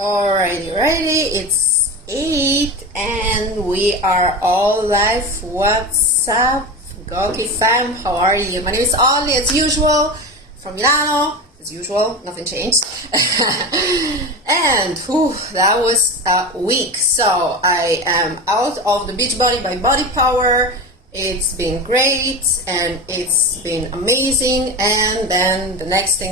Alrighty, it's 8 and we are all live. What's up, GOQII fam? How are you? My name is Olly, as usual, from Milano. As usual, nothing changed. And that was a week. So I am out of the Beachbody by Body Power. It's been great and it's been amazing. And then the next,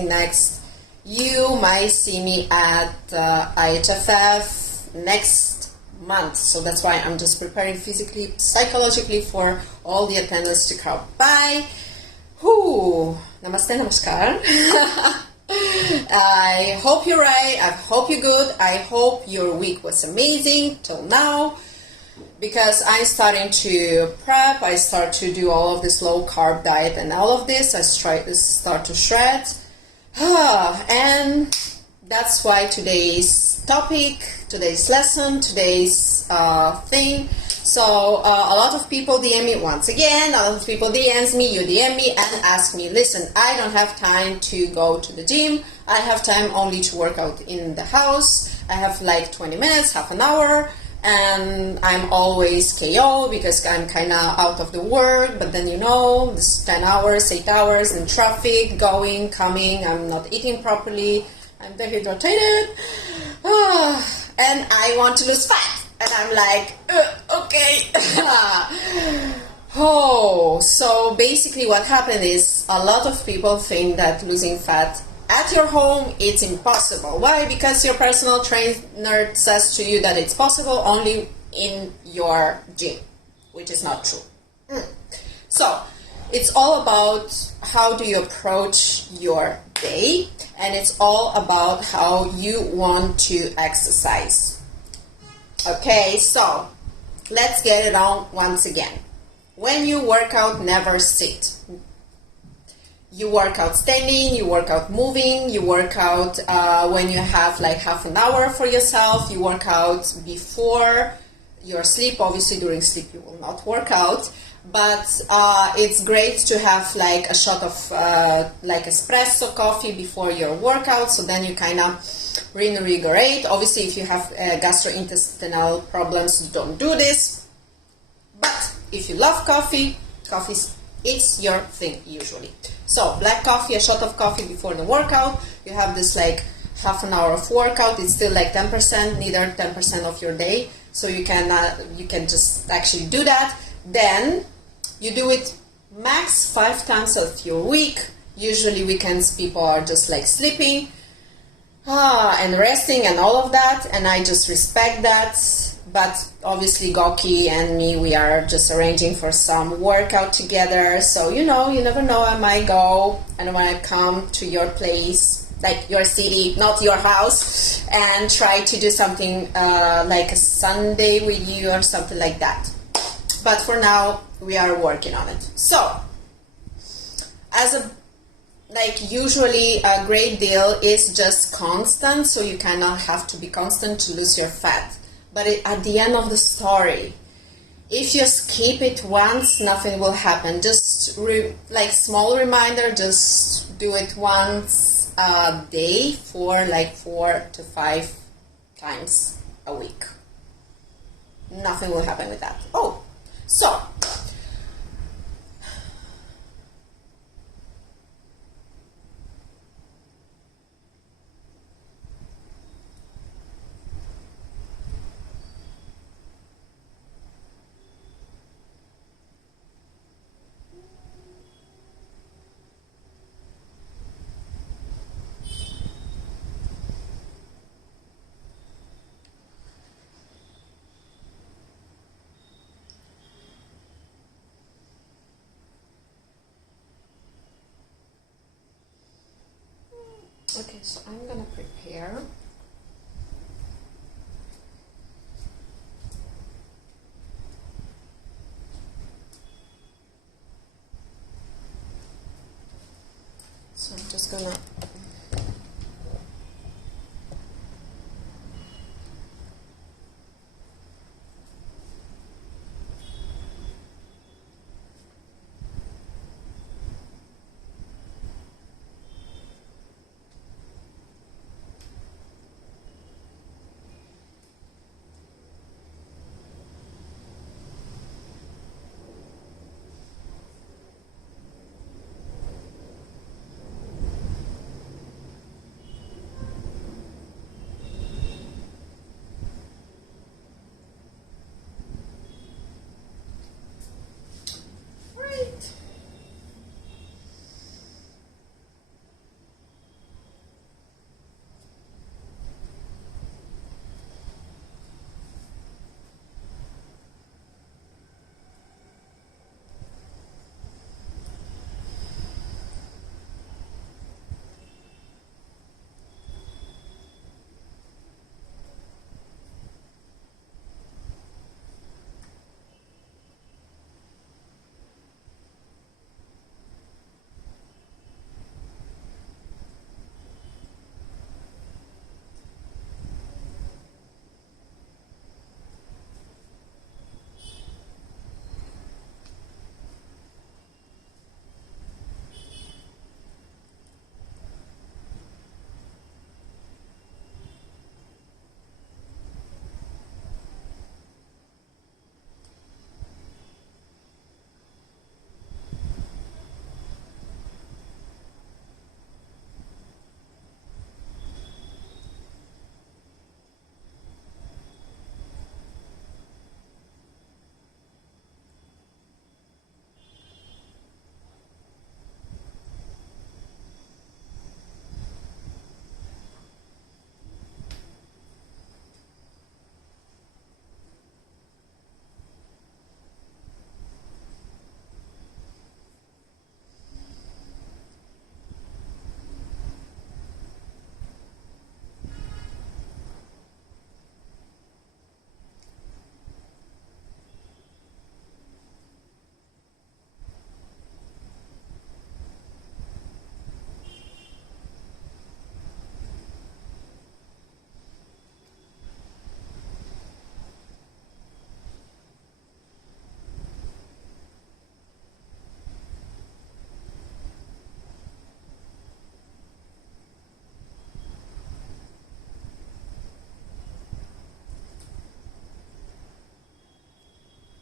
you might see me at IHFF next month. So that's why I'm just preparing physically, psychologically for all the attendance to come by. Namaste, namaskar. I hope you're right. I hope you're good. I hope your week was amazing till now. Because I'm starting to prep, I start to do all of this low carb diet and all of this. I start to shred. And that's why today's topic, today's lesson, today's thing. So a lot of people DM me once again, a lot of people DMs me, you DM me and ask me, listen, I don't have time to go to the gym. I have time only to work out in the house. I have like 20 minutes, half an hour. And I'm always KO because I'm kind of out of the work, but then this 10 hours, 8 hours in traffic, going, coming, I'm not eating properly, I'm dehydrated, and I want to lose fat, and I'm like, okay. So basically what happened is a lot of people think that losing fat at your home, it's impossible. Why? Because your personal trainer says to you that it's possible only in your gym, which is not true. So, it's all about how do you approach your day, and it's all about how you want to exercise. Okay, so, let's get it on once again. When you work out, never sit. You work out standing, you work out moving, you work out when you have like half an hour for yourself, you work out before your sleep. Obviously during sleep you will not work out, but it's great to have like a shot of like espresso coffee before your workout, so then you kind of reinvigorate. Obviously if you have gastrointestinal problems, don't do this, but if you love coffee, it's your thing usually. So black coffee, a shot of coffee before the workout. You have this like half an hour of workout. It's still like 10%, neither 10% of your day. So you can just actually do that. Then you do it max 5 times of your week. Usually weekends people are just like sleeping and resting and all of that. And I just respect that. But obviously GOQII and me, we are just arranging for some workout together. So, you never know, I might go and when I come to your place, like your city, not your house, and try to do something like a Sunday with you or something like that. But for now, we are working on it. So, usually a great deal is just constant. So you cannot have to be constant to lose your fat. But at the end of the story, if you skip it once, nothing will happen. Just small reminder, just do it once a day for like 4 to 5 times a week. Nothing will happen with that. So okay, so I'm gonna prepare. So I'm just gonna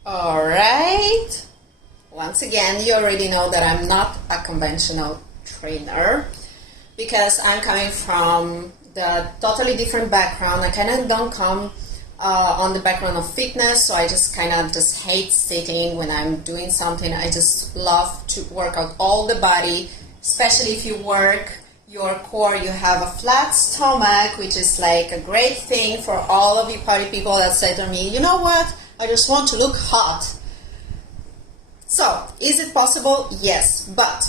Alright, once again, you already know that I'm not a conventional trainer because I'm coming from the totally different background. I kind of don't come on the background of fitness, so I just kind of just hate sitting when I'm doing something. I just love to work out all the body, especially if you work your core. You have a flat stomach, which is like a great thing for all of you party people that say to me, you know what, I just want to look hot. So, is it possible? Yes, but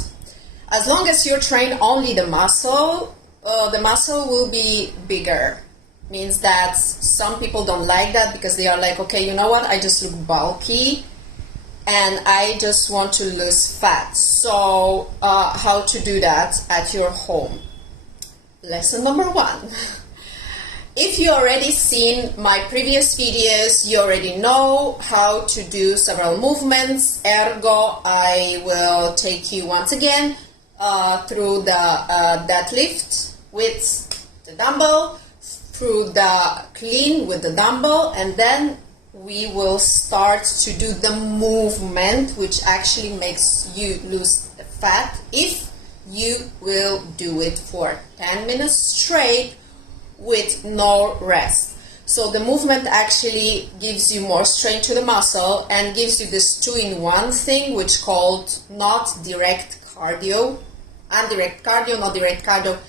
as long as you train only the muscle will be bigger. Means that some people don't like that because they are like, okay, you know what, I just look bulky and I just want to lose fat. So how to do that at your home? Lesson number 1. If you already seen my previous videos, you already know how to do several movements. Ergo, I will take you once again through the deadlift with the dumbbell, through the clean with the dumbbell, and then we will start to do the movement which actually makes you lose the fat if you will do it for 10 minutes straight with no rest. So the movement actually gives you more strength to the muscle and gives you this 2-in-1 thing which called not direct cardio, indirect cardio, not direct cardio.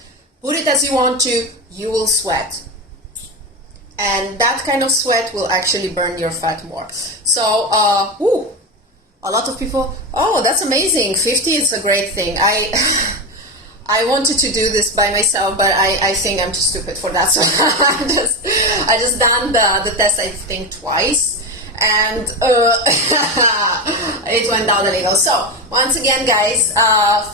Put it as you want to, you will sweat. And that kind of sweat will actually burn your fat more. So, a lot of people, oh, that's amazing. 50 is a great thing. I wanted to do this by myself, but I think I'm too stupid for that. So I just done the test, I think, twice. And it went down a little. So, once again, guys,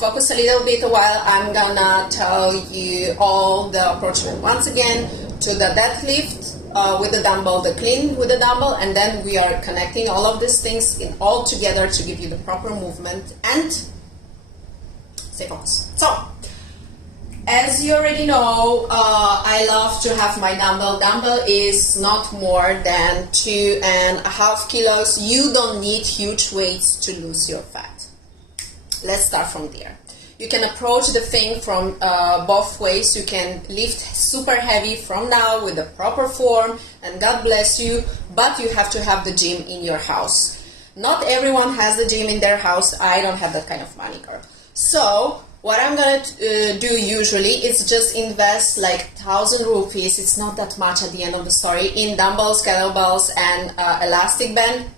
focus a little bit while I'm gonna tell you all the approach. Once again, to the deadlift with the dumbbell, the clean with the dumbbell, and then we are connecting all of these things all together to give you the proper movement and stay focused. So, as you already know, I love to have my dumbbell. Dumbbell is not more than 2.5 kilos. You don't need huge weights to lose your fat. Let's start from there. You can approach the thing from both ways. You can lift super heavy from now with the proper form, and God bless you, but you have to have the gym in your house. Not everyone has the gym in their house. I don't have that kind of money, girl. So, what I'm gonna do usually is just invest like 1,000 rupees, it's not that much at the end of the story, in dumbbells, kettlebells, and elastic band,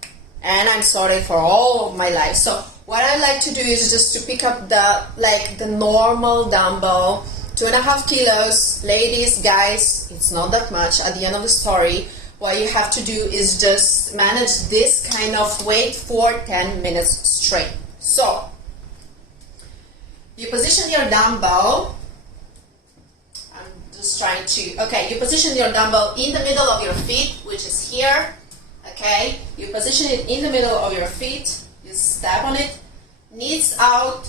and I'm sorry for all of my life. So, what I like to do is just to pick up the normal dumbbell, 2.5 kilos. Ladies, guys, it's not that much at the end of the story. What you have to do is just manage this kind of weight for 10 minutes straight. So, you position your dumbbell. I'm just trying to, okay, you position your dumbbell in the middle of your feet, which is here. Okay, you position it in the middle of your feet. You step on it, knees out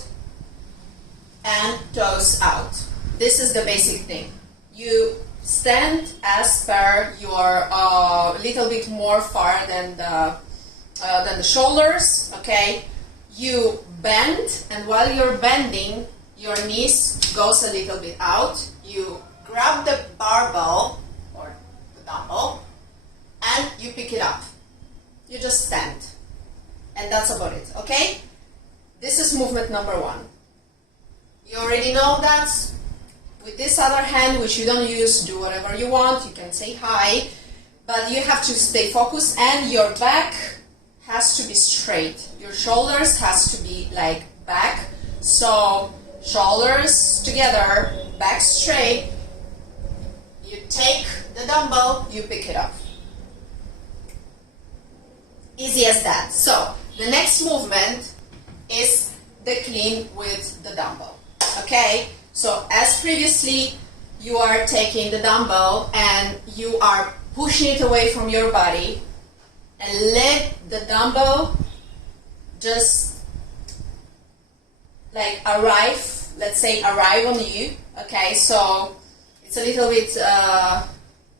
and toes out. This is the basic thing. You stand as per your little bit more far than the shoulders. Okay, you bend, and while you're bending, your knees goes a little bit out. You grab the barbell or the dumbbell and you pick it up. You just stand. And that's about it, okay? This is movement number 1. You already know that. With this other hand, which you don't use, do whatever you want. You can say hi, but you have to stay focused, and your back has to be straight. Your shoulders has to be like back. So, shoulders together, back straight. You take the dumbbell, you pick it up. Easy as that. So, the next movement is the clean with the dumbbell. Okay? So, as previously, you are taking the dumbbell and you are pushing it away from your body, and let the dumbbell just like arrive, let's say arrive on you. Okay, so it's a little bit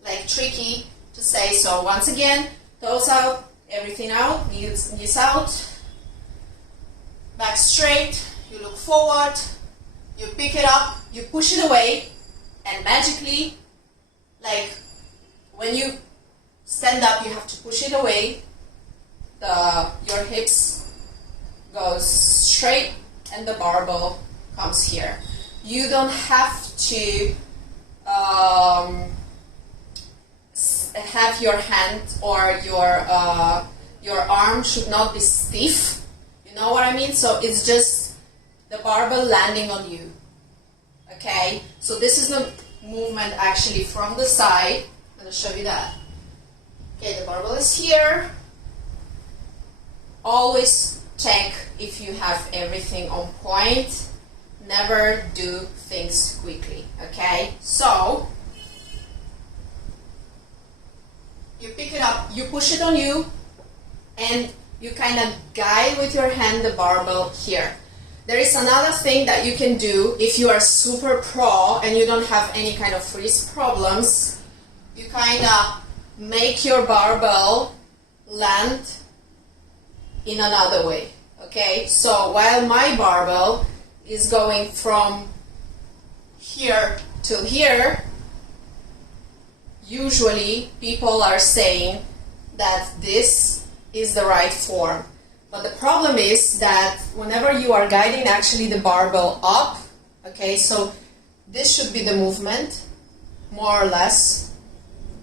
like tricky to say. So once again, toes out, everything out, knees out, back straight, you look forward, you pick it up, you push it away, and magically, like when you stand up, you have to push it away, your hips go straight and the barbell comes here. You don't have to have your hand or your arm should not be stiff. You know what I mean? So it's just the barbell landing on you. Okay? So this is the movement actually from the side. I'm going to show you that. Okay, the barbell is here. Always check if you have everything on point. Never do things quickly. Okay? So you pick it up, you push it on you, and you kind of guide with your hand the barbell here. There is another thing that you can do if you are super pro and you don't have any kind of freeze problems. You kind of make your barbell land in another way. Okay, so while my barbell is going from here to here, usually people are saying that this is the right form. But the problem is that whenever you are guiding actually the barbell up, okay, so this should be the movement, more or less,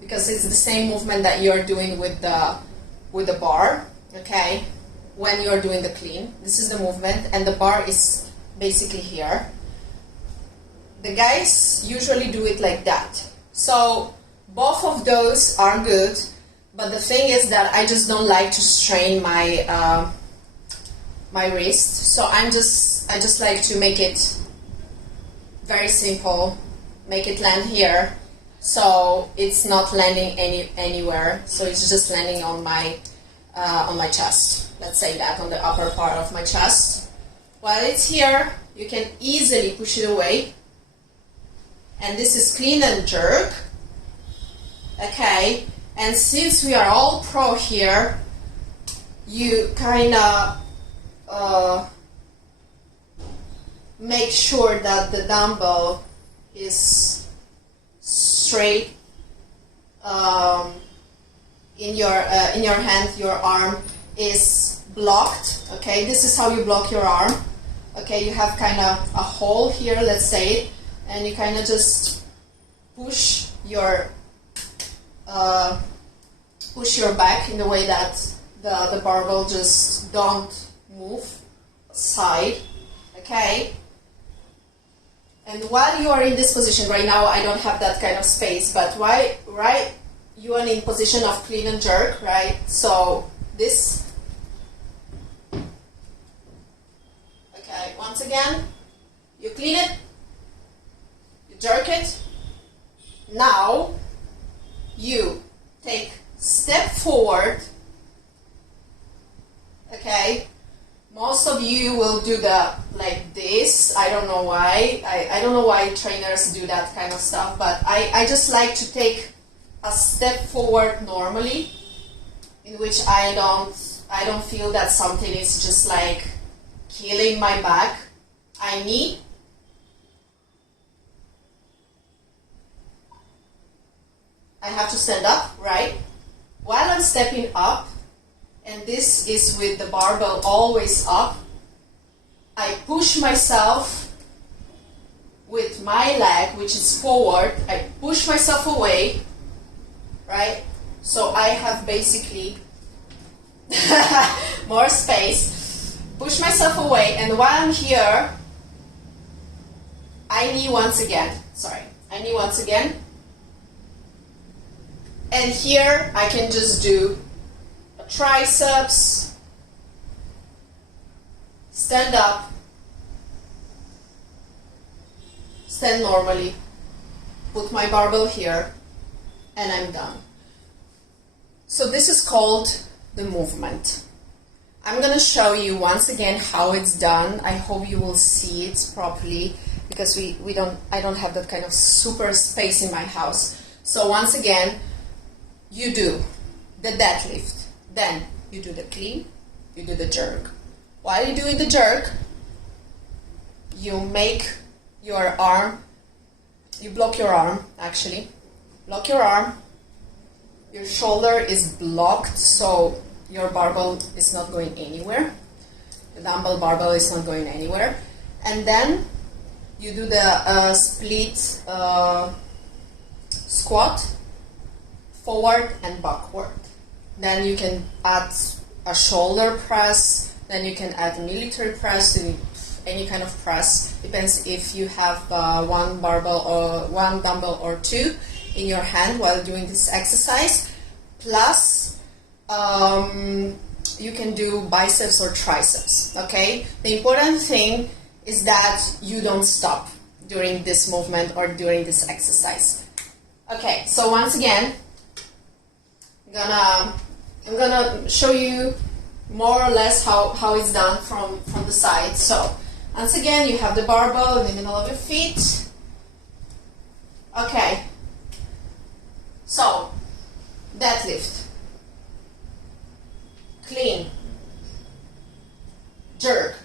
because it's the same movement that you're doing with the bar, okay, when you're doing the clean. This is the movement, and the bar is basically here. The guys usually do it like that. So both of those are good, but the thing is that I just don't like to strain my my wrist. So I just like to make it very simple, make it land here, so it's not landing anywhere. So it's just landing on my chest. Let's say that on the upper part of my chest. While it's here, you can easily push it away. And this is clean and jerk. Okay, and since we are all pro here, you kind of make sure that the dumbbell is straight in your hand. Your arm is blocked. Okay, this is how you block your arm. Okay, you have kind of a hole here, let's say, and you kind of just push your back in the way that the barbell just don't move side. Okay, and while you are in this position right now, I don't have that kind of space, but right you are in position of clean and jerk, right? So this, okay, once again, you clean it, you jerk it. Now you take step forward. Okay, most of you will do like this. I don't know why. I don't know why trainers do that kind of stuff, but I just like to take a step forward normally, in which I don't feel that something is just like killing my back. I have to stand up, right? While I'm stepping up, and this is with the barbell always up, I push myself with my leg, which is forward. I push myself away, right? So I have basically more space. Push myself away, and while I'm here, I knee once again. And here I can just do a triceps, stand up, stand normally, put my barbell here, and I'm done. So this is called the movement. I'm going to show you once again how it's done. I hope you will see it properly, because I don't have that kind of super space in my house. So once again, you do the deadlift, then you do the clean, you do the jerk. While you're doing the jerk, you make your arm, you block your arm actually, block your arm, your shoulder is blocked so your barbell is not going anywhere, the dumbbell barbell is not going anywhere, and then you do the split squat, forward and backward. Then you can add a shoulder press, then you can add military press, any kind of press, depends if you have one barbell or one dumbbell or two in your hand while doing this exercise. Plus you can do biceps or triceps. Okay, the important thing is that you don't stop during this movement or during this exercise. Okay, so once again, I'm gonna show you more or less how it's done from the side. So once again, you have the barbell in the middle of your feet. Okay, so deadlift, clean, jerk,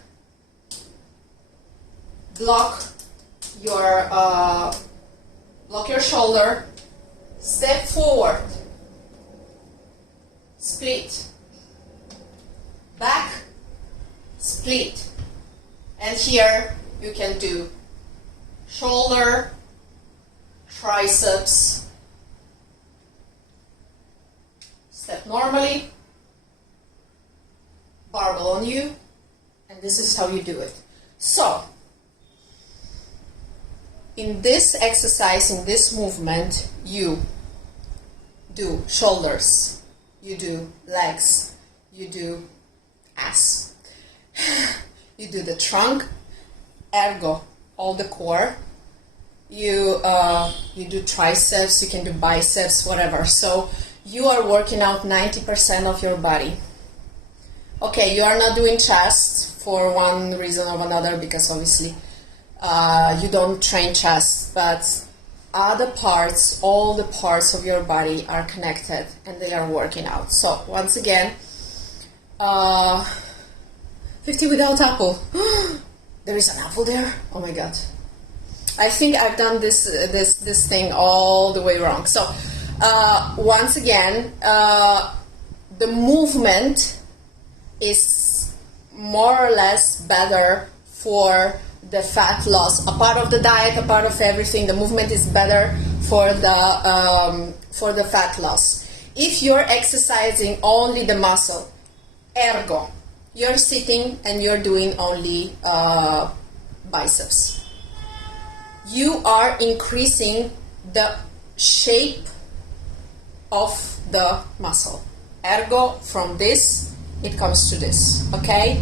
block your shoulder, step forward, split, back, split, and here you can do shoulder, triceps, step normally, barbell on you, and this is how you do it. So in this exercise, in this movement, you do shoulders, you do legs, you do ass, you do the trunk, ergo, all the core, you do triceps, you can do biceps, whatever. So you are working out 90% of your body. Okay, you are not doing chest for one reason or another, because obviously you don't train chest, but other parts, all the parts of your body are connected and they are working out. So once again, 50 without apple. There is an apple there? Oh my god. I think I've done this thing all the way wrong. So once again, the movement is more or less better for the fat loss. A part of the diet, a part of everything, the movement is better for the fat loss. If you're exercising only the muscle, ergo, you're sitting and you're doing only biceps, you are increasing the shape of the muscle. Ergo, from this, it comes to this, okay?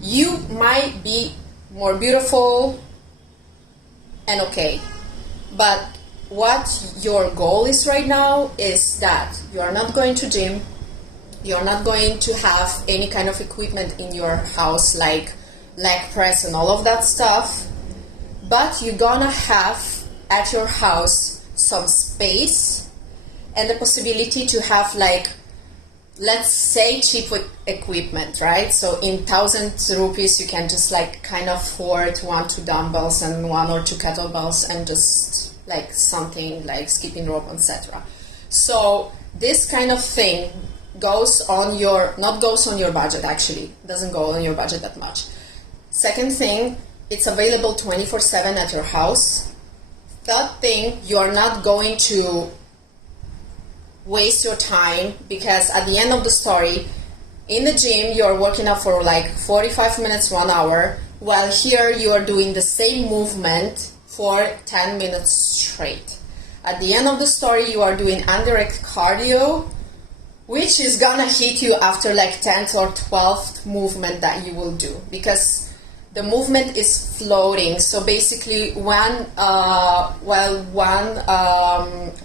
You might be more beautiful and okay, but what your goal is right now is that you are not going to gym, you're not going to have any kind of equipment in your house like leg press and all of that stuff, but you're gonna have at your house some space and the possibility to have, like, let's say, cheap equipment, right? So in 1,000 rupees you can just like kind of afford 1-2 dumbbells and 1 or 2 kettlebells and just like something like skipping rope, etc. So this kind of thing goes on your, not goes on your budget, actually doesn't go on your budget that much. Second thing, it's available 24/7 at your house. Third thing, you are not going to waste your time, because at the end of the story, in the gym you are working out for like 45 minutes, 1 hour, while here you are doing the same movement for 10 minutes straight. At the end of the story, you are doing indirect cardio, which is gonna hit you after like 10th or 12th movement that you will do, because the movement is floating. So basically, while one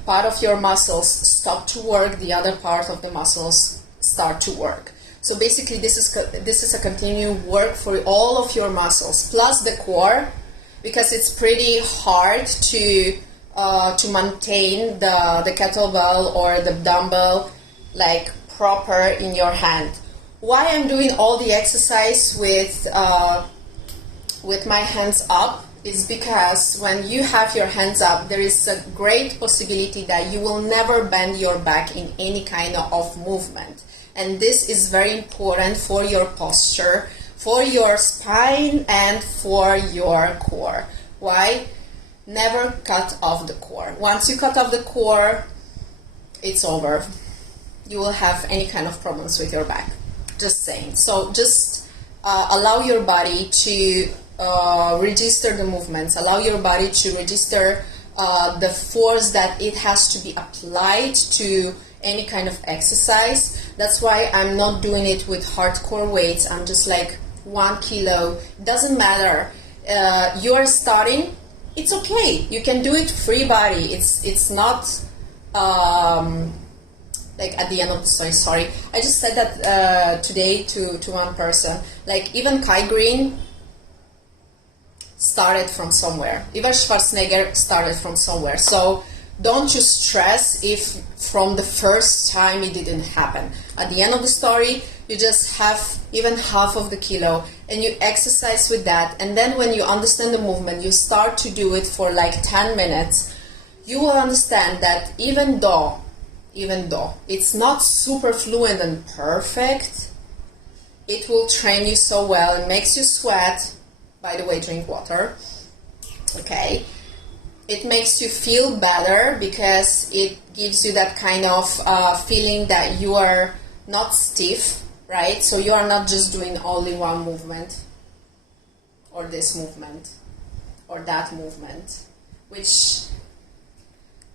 part of your muscles stop to work, the other part of the muscles start to work. So basically, this is a continued work for all of your muscles, plus the core, because it's pretty hard to maintain the kettlebell or the dumbbell like proper in your hand. Why I'm doing all the exercise with my hands up is because when you have your hands up, there is a great possibility that you will never bend your back in any kind of movement. And this is very important for your posture, for your spine, and for your core. Why? Never cut off the core. Once you cut off the core, it's over. You will have any kind of problems with your back. Just saying. So just allow your body to register the movements. Allow your body to register the force that it has to be applied to any kind of exercise. That's why I'm not doing it with hardcore weights. I'm just like 1 kilo. Doesn't matter. You're starting. It's okay. You can do it free body. It's not like at the end of the story. Sorry, I just said that today to one person. Like even Kai Green started from somewhere. Even Schwarzenegger started from somewhere. So don't you stress if from the first time it didn't happen. At the end of the story, you just have even half of the kilo and you exercise with that. And then when you understand the movement, you start to do it for like 10 minutes. You will understand that even though it's not super fluent and perfect, it will train you so well. It makes you sweat. By the way, drink water. Okay. It makes you feel better because it gives you that kind of feeling that you are not stiff, right? So you are not just doing only one movement or this movement or that movement, which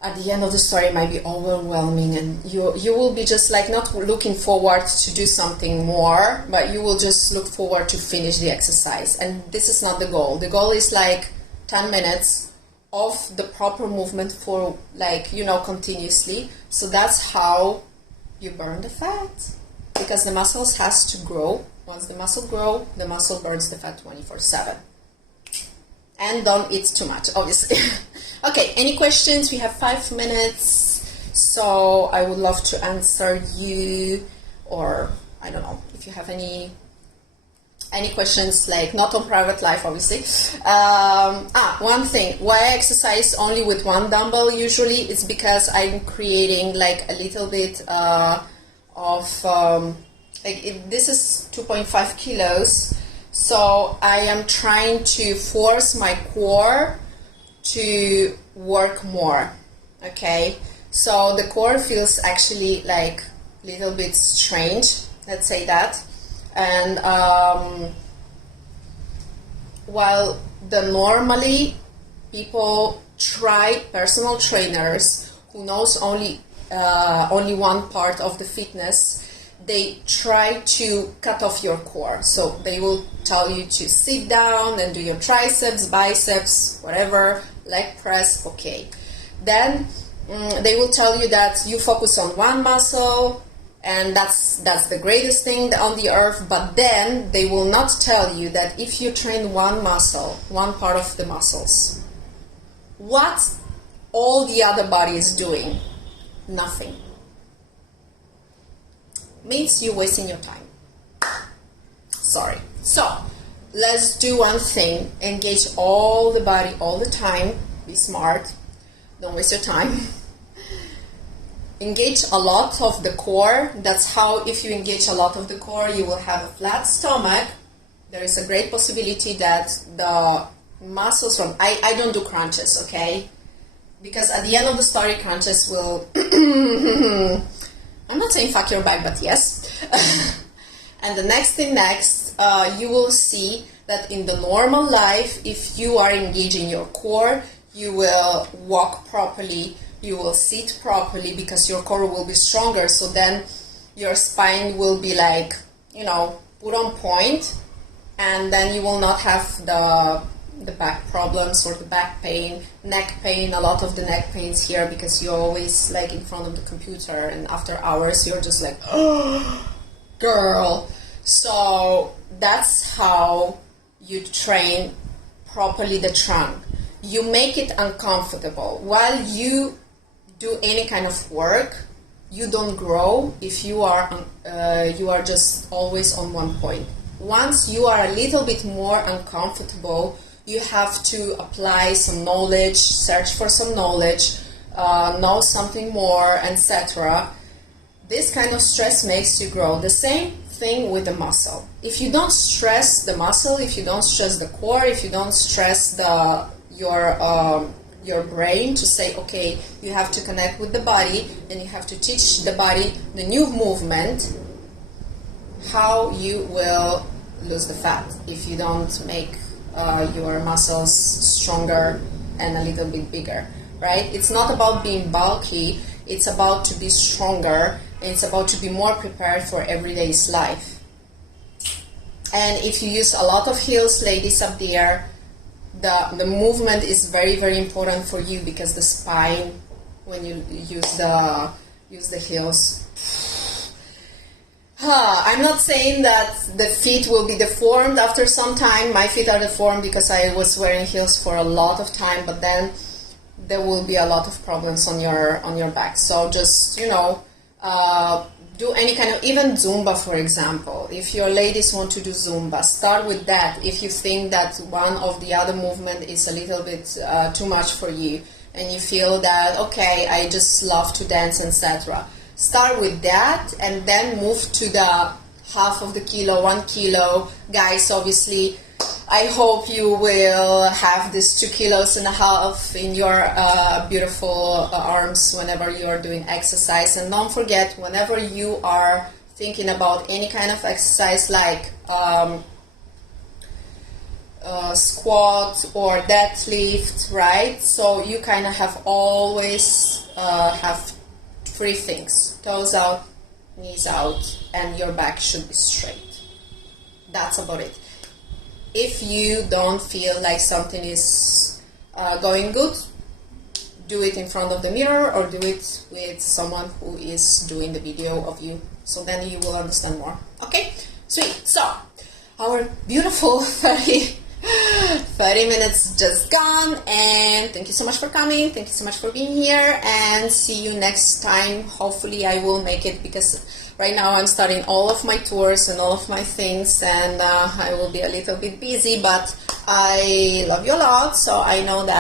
at the end of the story might be overwhelming, and you will be just like not looking forward to do something more, but you will just look forward to finish the exercise. And this is not the goal. The goal is like 10 minutes of the proper movement for like, continuously. So that's how you burn the fat, because the muscles has to grow. Once the muscle grow, the muscle burns the fat 24/7. And don't eat too much, obviously. Okay, any questions? We have 5 minutes, so I would love to answer you, or I don't know if you have any questions, like not on private life, obviously. One thing, why I exercise only with one dumbbell usually is because I'm creating like a little bit this is 2.5 kilos, so I am trying to force my core to work more. Okay, so the core feels actually like a little bit strange, let's say that. And while normally people try, personal trainers who knows only one part of the fitness, they try to cut off your core. So they will tell you to sit down and do your triceps, biceps, whatever, leg press, okay. Then they will tell you that you focus on one muscle, and that's the greatest thing on the earth. But then they will not tell you that if you train one muscle, one part of the muscles, what all the other body is doing? Nothing. Means you're wasting your time. Sorry. So let's do one thing. Engage all the body all the time. Be smart. Don't waste your time. Engage a lot of the core. That's how, if you engage a lot of the core, you will have a flat stomach. There is a great possibility that the muscles from... I don't do crunches, okay? Because at the end of the story, crunches will... I'm not saying fuck your back, but yes. And the next thing you will see that in the normal life, if you are engaging your core, you will walk properly, you will sit properly, because your core will be stronger. So then your spine will be like, put on point, and then you will not have the back problems or the back pain, neck pain. A lot of the neck pains here because you're always like in front of the computer, and after hours you're just like, oh, girl. So that's how you train properly the trunk. You make it uncomfortable while you do any kind of work. you don't grow if you are just always on one point. Once you are a little bit more uncomfortable, you have to apply some knowledge, search for some knowledge, know something more, etc. This kind of stress makes you grow. The same thing with the muscle. If you don't stress the muscle, if you don't stress the core, if you don't stress your brain to say, okay, you have to connect with the body and you have to teach the body the new movement, how you will lose the fat if you don't make your muscles stronger and a little bit bigger, right? It's not about being bulky, it's about to be stronger, and it's about to be more prepared for everyday's life. And if you use a lot of heels, ladies up there, the movement is very, very important for you, because the spine, when you use the heels, I'm not saying that the feet will be deformed after some time. My feet are deformed because I was wearing heels for a lot of time, but then there will be a lot of problems on your back. So just, do any kind of, even Zumba, for example. If your ladies want to do Zumba, start with that. If you think that one of the other movement is a little bit too much for you, and you feel that, okay, I just love to dance, etc., start with that, and then move to the half of the kilo, 1 kilo. Guys, obviously, I hope you will have this 2.5 kilos in your beautiful arms whenever you are doing exercise. And don't forget, whenever you are thinking about any kind of exercise like squat or deadlift, right? So you kind of have always have 3 things: toes out, knees out, and your back should be straight. That's about it. If you don't feel like something is going good, do it in front of the mirror or do it with someone who is doing the video of you. So then you will understand more. Okay, sweet. So our beautiful 30 minutes just gone, and thank you so much for coming. Thank you so much for being here, and see you next time. Hopefully I will make it, because right now I'm starting all of my tours and all of my things, and I will be a little bit busy, but I love you a lot, so I know that